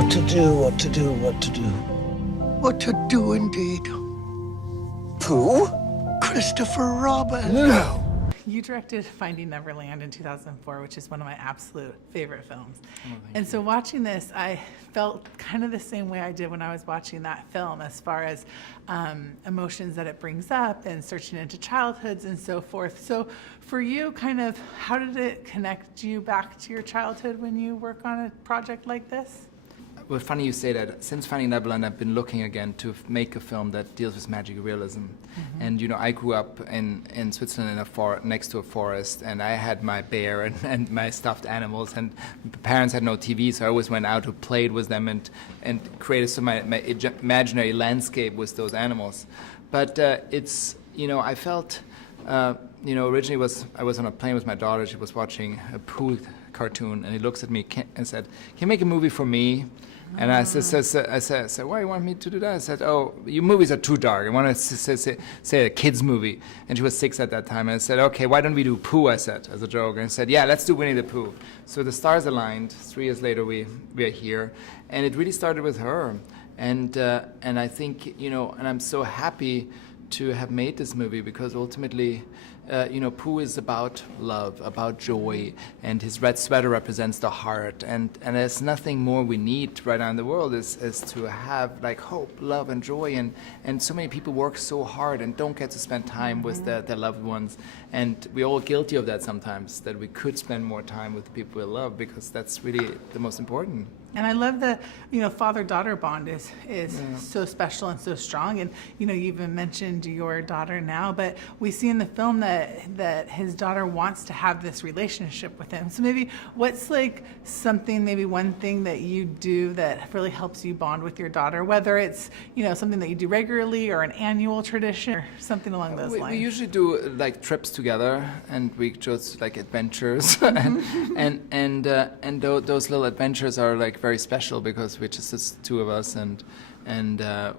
What to do, what to do, what to do. What to do indeed. Pooh? Christopher Robin. No! You directed Finding Neverland in 2004, which is one of my absolute favorite films. And so watching this, I felt kind of the same way I did when I was watching that film, as far as emotions that it brings up and searching into childhoods and so forth. So for you, kind of, how did it connect you back to your childhood when you work on a project like this? Well, funny you say that. Since Finding Neverland, I've been looking again to make a film that deals with magic realism. And, you know, I grew up in Switzerland next to a forest, and I had my bear and my stuffed animals, and my parents had no TV, so I always went out to play with them and created some my imaginary landscape with those animals. But it's, you know, I felt, you know, originally I was on a plane with my daughter. She was watching a Pooh cartoon, and he looks at me and said, "Can you make a movie for me?" And I said, "Why you want me to do that?" I said, "Oh, your movies are too dark. I want to say a kid's movie." And she was 6 at that time. And I said, "Okay, why don't we do Pooh?" I said, as a joke. And I said, "Yeah, let's do Winnie the Pooh." So the stars aligned. 3 years later, we are here. And it really started with her. And I think, you know, and I'm so happy to have made this movie, because ultimately, you know, Pooh is about love, about joy, and his red sweater represents the heart. And there's nothing more we need right now in the world is to have like hope, love, and joy. And so many people work so hard and don't get to spend time with their loved ones. And we're all guilty of that sometimes, that we could spend more time with the people we love, because that's really the most important. And I love the, you know, father-daughter bond is so special and so strong. And, you know, you even mentioned your daughter now, but we see in the film that his daughter wants to have this relationship with him. So maybe what's like something, maybe one thing that you do that really helps you bond with your daughter, whether it's, you know, something that you do regularly or an annual tradition or something along those lines? We usually do like trips together, and we just like adventures. and those little adventures are like very special, because we're just the 2 of us, and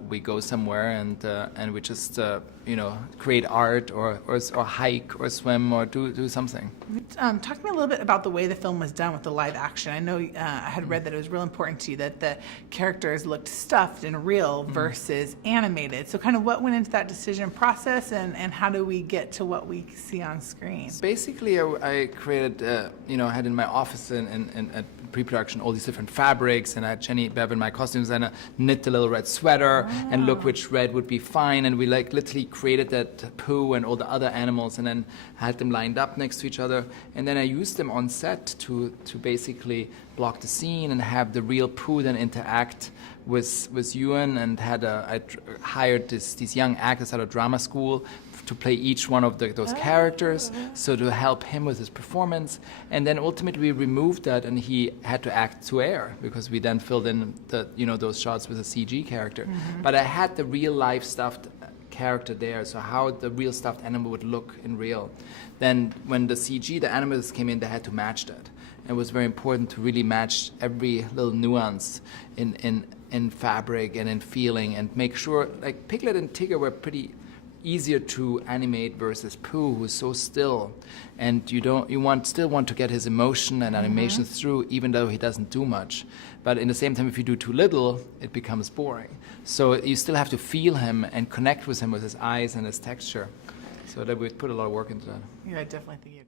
we go somewhere, and we just you know, create art or hike or swim or do something. Talk to me a little bit about the way the film was done with the live action. I know I had read that it was real important to you that the characters looked stuffed and real versus animated. So kind of what went into that decision process, and how do we get to what we see on screen? Basically, I created, you know, I had in my office at pre-production all these different fabrics, and I had Jenny Bevan, my costume designer, knit the little red sweater and look which red would be fine, and we like literally created that Pooh and all the other animals, and then had them lined up next to each other, and then I used them on set to basically block the scene and have the real Pooh then interact with Ewan, and I hired these young actors out of drama school to play each one of those characters, so to help him with his performance. And then ultimately we removed that, and he had to act to air, because we then filled in those shots with a CG character. But I had the real life stuffed character there, so how the real stuffed animal would look in real. Then when the CG, the animators came in, they had to match that. It was very important to really match every little nuance in fabric and in feeling, and make sure, like Piglet and Tigger were pretty easier to animate versus Pooh, who's so still, and you still want to get his emotion and animation through, even though he doesn't do much. But in the same time, if you do too little, it becomes boring. So you still have to feel him and connect with him with his eyes and his texture. So that we put a lot of work into that. Yeah, I definitely think you